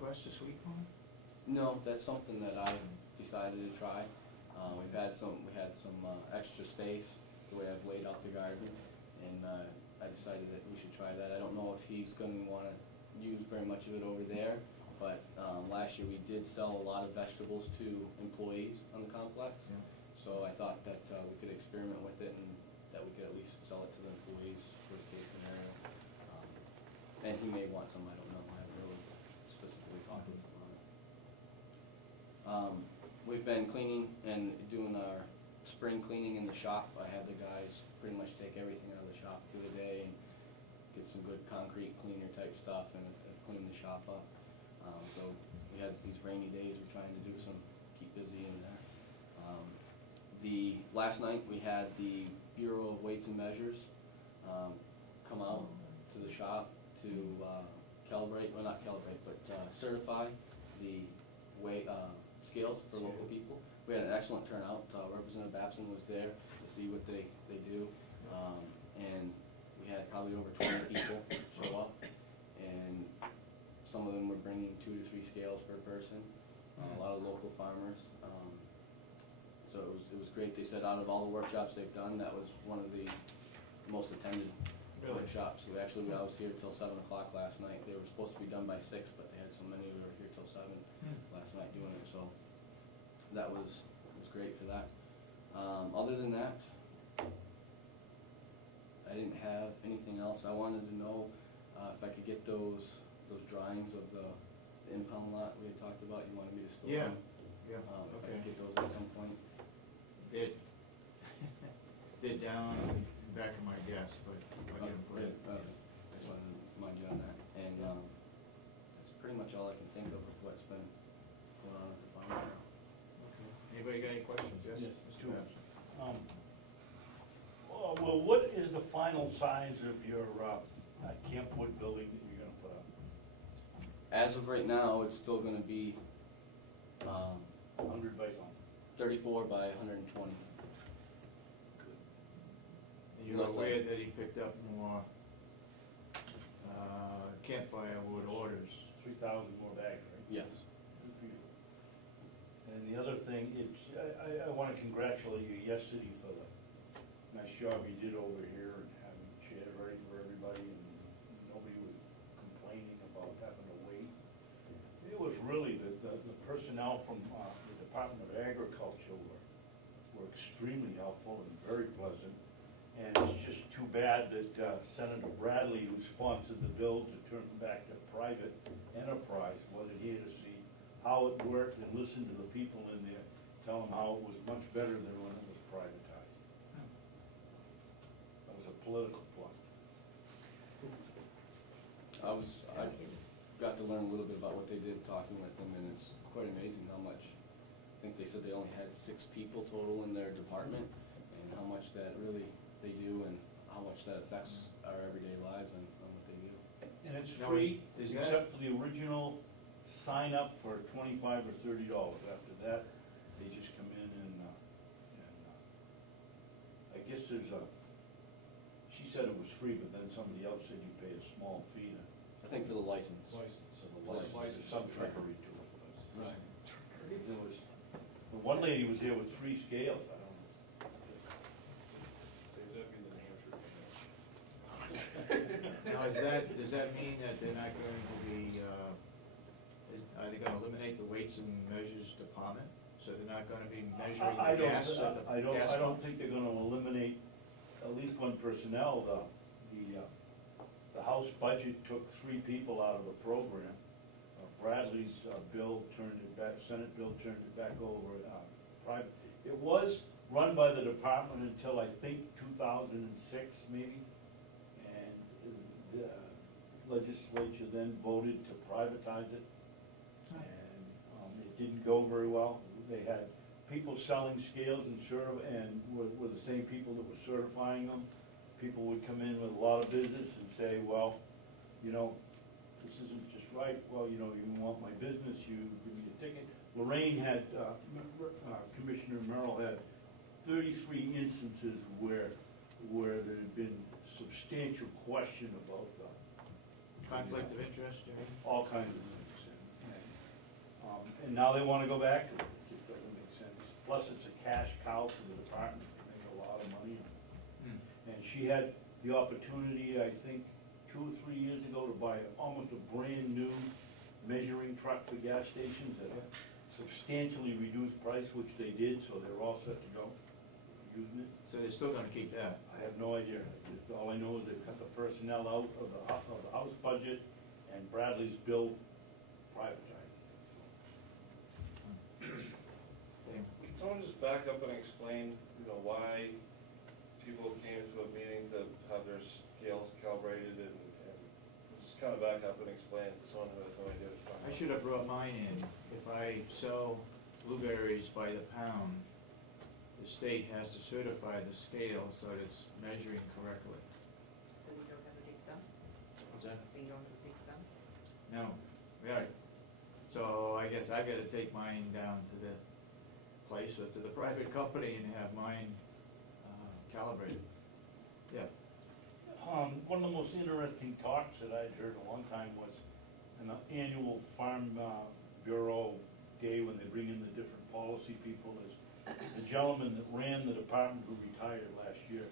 requests this week, Ron? No, that's something that I decided to try. We had some extra space the way I've laid out the garden, and I decided that we should try that. I don't know if he's going to want to use very much of it over there, but last year we did sell a lot of vegetables to employees on the complex. Yeah. So I thought that we could experiment with it, and that we could at least sell it to the employees, worst case scenario. And he may want some, I don't know. I haven't really specifically talked with him on it. We've been cleaning and doing our spring cleaning in the shop. I had the guys pretty much take everything out of the shop through the day and get some good concrete cleaner type stuff and clean the shop up. So we had these rainy days. We're trying to do some, keep busy in there. Last night we had the Bureau of Weights and Measures come out to the shop to calibrate, well not calibrate, but certify the weight scales for local people. We had an excellent turnout. Representative Babson was there to see what they do, and we had probably over 20 people show up, and some of them were bringing 2 to 3 scales per person. A lot of local farmers. So it was great. They said out of all the workshops they've done, that was one of the most attended workshops. So actually, I was here till 7 o'clock last night. They were supposed to be done by 6, but they had so many who were here till 7 last night doing it. So that was great for that. Other than that, I didn't have anything else. I wanted to know if I could get those drawings of the impound lot we had talked about. You wanted me to store them. Yeah. If I could get those at some point. They're down in the back of my desk, but I'll get them for you. I just wanted to remind you on that. And that's pretty much all I can think of what's been going on at the farm now. Okay. Anybody got any questions? Yes, Mr. Babson. Well, what is the final size of your Camp Wood building that you're going to put up? As of right now, it's still going to be 100 by something. 34 by 120. Good. And you're aware that he picked up more campfire wood orders? 3,000 more bags, right? Yes. Good for you. And the other thing, I want to congratulate you yesterday for the nice job you did over here and having chairs ready for everybody, and nobody was complaining about having to wait. It was really the personnel from the Department of Agriculture were extremely helpful and very pleasant. And it's just too bad that Senator Bradley, who sponsored the bill to turn it back to private enterprise, wasn't here to see how it worked and listen to the people in there, tell them how it was much better than when it was privatized. That was a political plot. I got to learn a little bit about what they did talking with them, and it's quite amazing how much. I think they said they only had 6 people total in their department, and how much that really they do, and how much that affects our everyday lives and what they do. And it's free, except for the original sign up for $25 or $30. After that, they just come in and I guess there's a. She said it was free, but then somebody else said you pay a small fee. I think for the license. So the license, there's some trickery to it. Right. There was, one lady was here with 3 scales. I don't know. Now, does that mean that they're not going to be? Are they going to eliminate the weights and measures department? So they're not going to be measuring the gas at the gas I don't pump? think they're going to eliminate at least one personnel. The House budget took 3 people out of the program. Bradley's bill turned it back, Senate bill turned it back over private. It was run by the department until I think 2006 maybe, and the legislature then voted to privatize it, and it didn't go very well. They had people selling scales and were the same people that were certifying them. People would come in with a lot of business and say, well, you know, this isn't just right. Well, you know, you want my business, you give me a ticket. Lorraine had, Commissioner Merrill had 33 instances where there had been substantial question about conflict of interest, all kinds of things. And now they wanna go back to it, it just doesn't make sense. Plus, it's a cash cow for the department, they make a lot of money. And she had the opportunity, I think, 2 or 3 years ago to buy almost a brand new measuring truck for gas stations at a substantially reduced price, which they did, so they're all set to go using it. So they're still gonna keep that? I have no idea. All I know is they've cut the personnel out of the house budget, and Bradley's bill privatized. Okay. Can someone just back up and explain, why people came to a meeting to have their scales calibrated and just kind of back up and explain it to someone who has no idea what you're talking I about? should have brought mine in. If I sell blueberries by the pound, the state has to certify the scale so that it's measuring correctly. So we don't have a big thumb? What's that? So you don't have a big thumb? No, right. So I guess I gotta take mine down to the place or to the private company and have mine calibrated. Yeah. One of the most interesting talks that I'd heard in a long time was an annual Farm Bureau day when they bring in the different policy people. The gentleman that ran the department, who retired last year,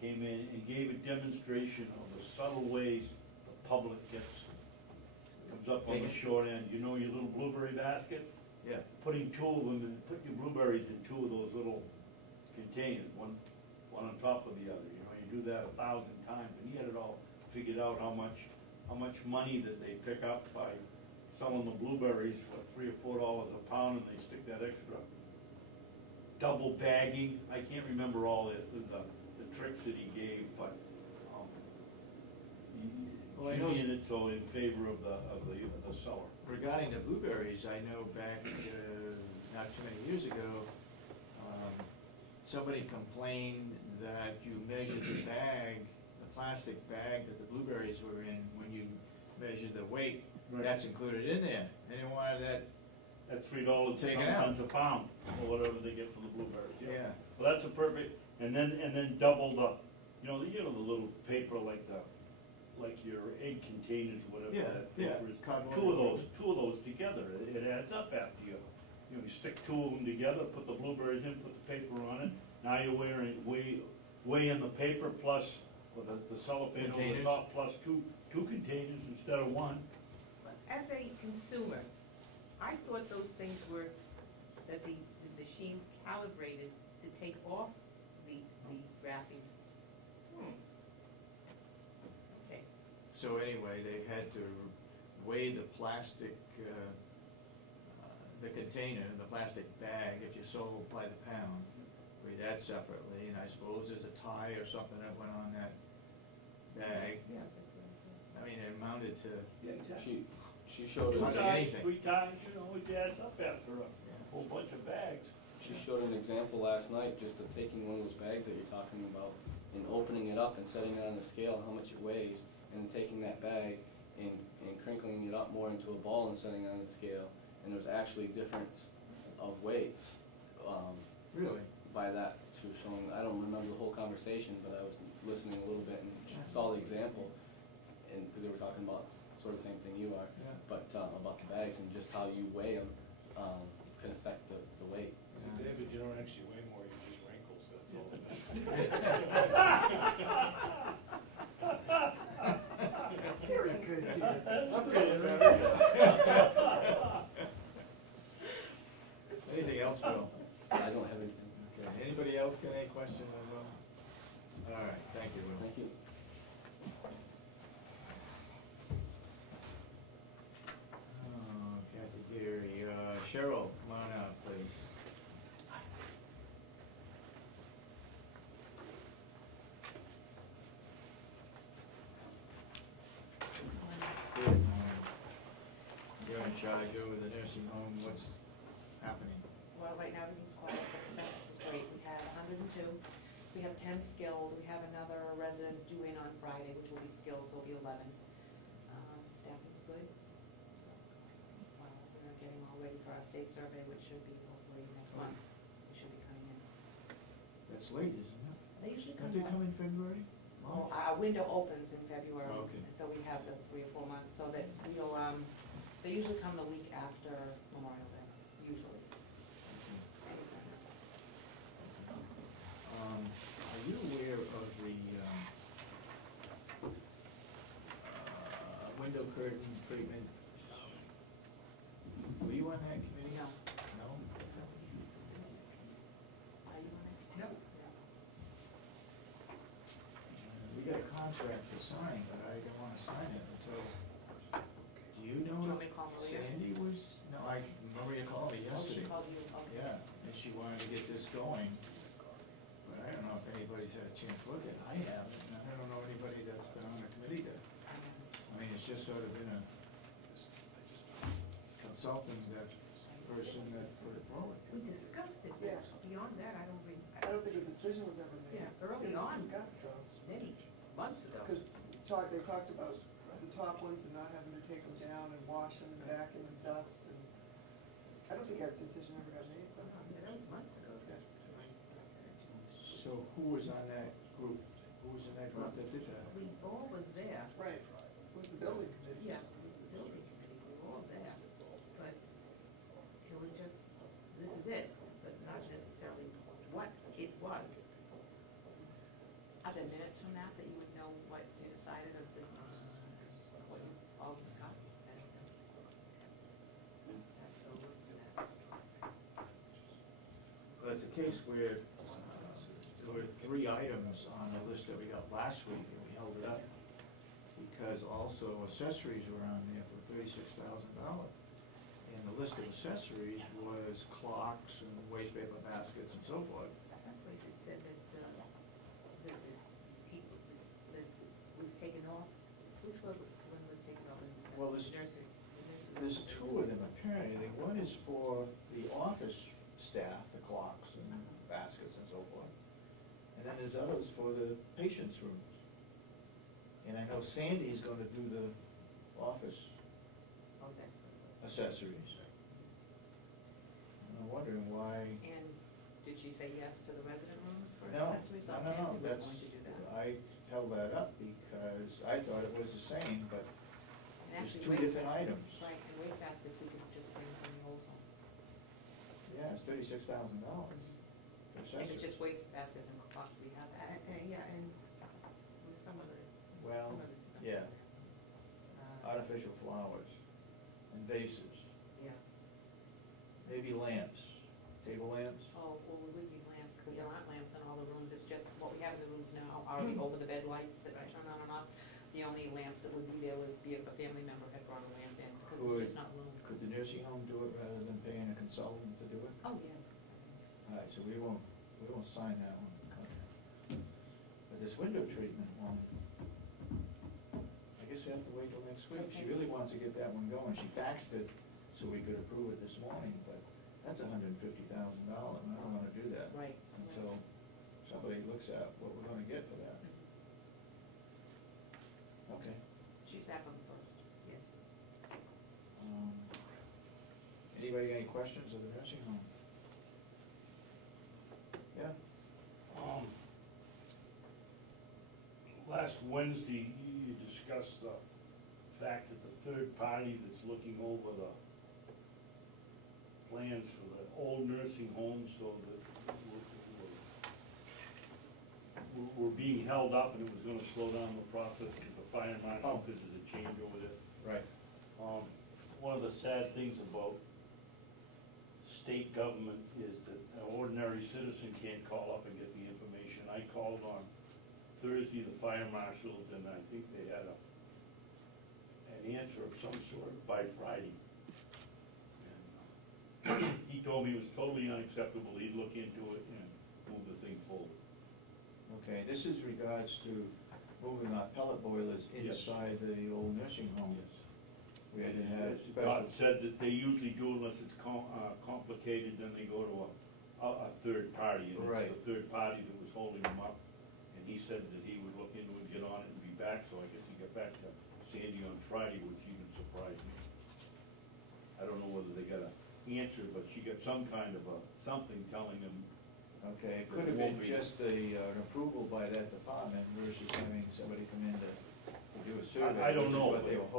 came in and gave a demonstration of the subtle ways the public comes up on the short end. You know your little blueberry baskets? Yeah. Putting 2 of them, put your blueberries in 2 of those little containers, one on top of the other. You do that 1,000 times, and he had it all figured out how much money that they pick up by selling the blueberries for $3 or $4 a pound, and they stick that extra double bagging. I can't remember all the tricks that he gave, but Well, I know in it, so in favor of the seller. regarding the blueberries, I know back not too many years ago, somebody complained that you measured the bag, the plastic bag that the blueberries were in, when you measured the weight, Right. that's included in there. And they wanted that, At $3 Taken out. cents a pound, or whatever they get for the blueberries. yeah. Well, that's a perfect, and then double the, the little paper like your egg containers, whatever Yeah, that yeah, paper is. cardboard. Two of those together, it adds up after you stick 2 of them together, put the blueberries in, put the paper on it. Now you're weighing the paper plus, or the cellophane over the Containers. top, plus two containers instead of 1. As a consumer, I thought those things were, that the machines calibrated to take off the wrappings. Okay. So anyway, they had to weigh the plastic, the container, the plastic bag, if you sold by the pound, weigh that separately, and I suppose there's a tie or something that went on that bag. Yeah, that's what I mean, it amounted to, Yeah, exactly. She showed Hardly an, anything. 3 times, it adds up after a whole bunch of bags. she showed an example last night, just of taking one of those bags that you're talking about and opening it up and setting it on the scale, how much it weighs, and then taking that bag and crinkling it up more into a ball and setting it on the scale. And there's actually difference of weights. really? By that, she was showing, I don't remember the whole conversation, but I was listening a little bit and saw the example, and, because they were talking about sort of the same thing you are, Yeah. but about the bags and just how you weigh them can affect the weight. Yeah. David, you don't actually weigh more, you just wrinkles, that's all. Very good, Anything else, Bill? I don't have anything. Okay, anybody else got any questions on Will? All right, thank you, Will. Thank you. Oh, Kathy Geary, Cheryl, come on out, please. Good morning. You're in charge over the nursing home, what's happening? Well, right now everything's quiet, the census is great. We had 102, we have 10 skilled, we have another resident due in on Friday, which will be skilled, so it'll be 11. Staffing's good. So, we're getting all ready for our state survey, which should be hopefully next month. We should be coming in. That's late, isn't it? They usually Don't come they back. come in February? Well, our window opens in February, Oh, okay. so we have the 3 or 4 months, so that we'll, they usually come the week after Memorial window curtain treatment. Were you on that committee? No. No? Are you on it? No. We got a contract to sign, but I don't wanna sign it until, do you know? Do you want me to call Maria? Sandy was, no, Maria called me Oh, she yesterday. called you, okay. Yeah, and she wanted to get this going, but I don't know if anybody's had a chance to look at it. I haven't, and I don't know anybody that's been on the committee that, I mean, it's just sort of been a consultant, that person that put it forward. We discussed it, Yeah. but beyond that, I don't I don't think a decision was ever made. Yeah, early It was on. discussed though, many months ago. because they talked about the top ones and not having to take them down and wash them and vacuum and dust, and I don't think a decision ever got made, but. That was months ago. Okay. So who was on that group? Who was in that group that did that? We all was there. Right, it was the building committee. Yeah, it was the building committee, we were all there, but it was just, this is it, but not necessarily what it was. Are there minutes from that that you would know what you decided or what you all discussed? Well, it's a case where there were 3 items on the list that we got last week, and we held it up because also accessories were on there for $36,000. And the list of accessories was clocks and waste paper baskets and so forth. Someplace it said that the people, that was taken off, which one was taken off? Well, there's- Nursery. There's 2 of them apparently. One is for the office staff, the clocks and baskets and so forth. And then there's others for the patients' rooms. And I know Sandy's gonna do the office Oh, that's what it was. accessories. And I'm wondering why. And did she say yes to the resident rooms for No, accessories? no, Okay, we were that's, going to do that. I held that up because I thought it was the same, but And there's actually, 2 different waste items. baskets, right, and waste baskets, we could just bring from the old home. Yeah, it's $36,000 for If accessories. it's just waste baskets and clocks, we have that. Yeah, and with some of the, Well, some of the stuff. yeah, Uh, artificial flowers and vases, Yeah. maybe lamps, table lamps. Oh, well, we would need lamps, because there aren't lamps in all the rooms, it's just, what we have in the rooms now are the over-the-bed lights that Right. turn on and off. The only lamps that would be there would be if a family member had brought a lamp in, because Could- it's just not room. Could the nursing home do it rather than paying a consultant to do it? Oh, yes. All right, so we won't sign that one. But this window treatment one, I guess we have to wait till next week. She really wants to get that one going. She faxed it so we could approve it this morning, but that's $150,000, and I don't wanna do that. Right. Until somebody looks at what we're gonna get for that. Okay. She's back on the first. Yes. Anybody got any questions of the nursing home? Yeah? Last Wednesday, you discussed the fact that the third party that's looking over the plans for the old nursing homes, so that we're being held up, and it was gonna slow down the process with the fire marshal, because there's a change over there. Right. One of the sad things about state government is that an ordinary citizen can't call up and get the information. I called on Thursday, the fire marshals, and I think they had an answer of some sort by Friday. And he told me it was totally unacceptable, he'd look into it and move the thing forward. Okay, this is regards to moving our pellet boilers Yes. inside the old nursing home. Yes. We had to have Doc special, said that they usually do unless it's complicated, then they go to a third party. And Right. it's the third party that was holding them up, and he said that he would look into it, get on it, and be back, so I guess he got back to Sandy on Friday, which even surprised me. I don't know whether they got an answer, but she got some kind of something telling them. okay, it could have been just an approval by that department versus having somebody come in to do a survey. I don't which is know, what they but- were